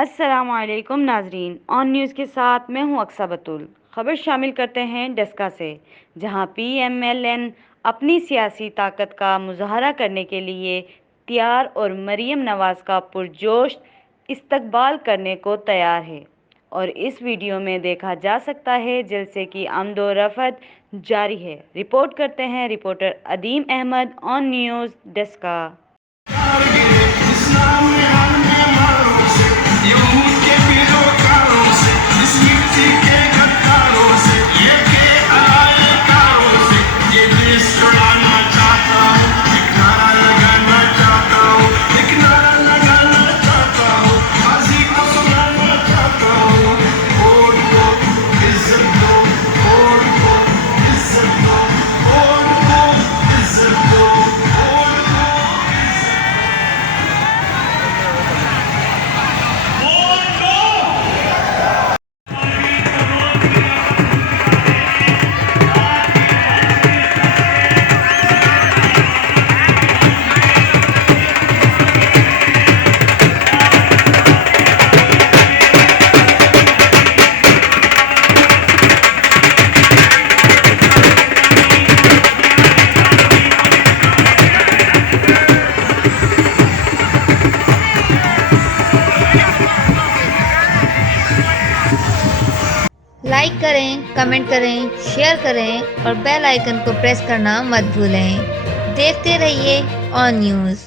السلام علیکم ناظرین، آن نیوز کے ساتھ میں ہوں اقصیٰ بتول۔ خبر شامل کرتے ہیں ڈسکا سے، جہاں پی ایم ایل این اپنی سیاسی طاقت کا مظاہرہ کرنے کے لیے تیار اور مریم نواز کا پرجوش استقبال کرنے کو تیار ہے، اور اس ویڈیو میں دیکھا جا سکتا ہے جلسے کی آمد و رفت جاری ہے۔ رپورٹ کرتے ہیں رپورٹر عدیم احمد، آن نیوز ڈسکا۔ لائک کریں، کمنٹ کریں، شیئر کریں اور بیل آئیکن کو پریس کرنا مت بھولیں۔ دیکھتے رہیے آن نیوز۔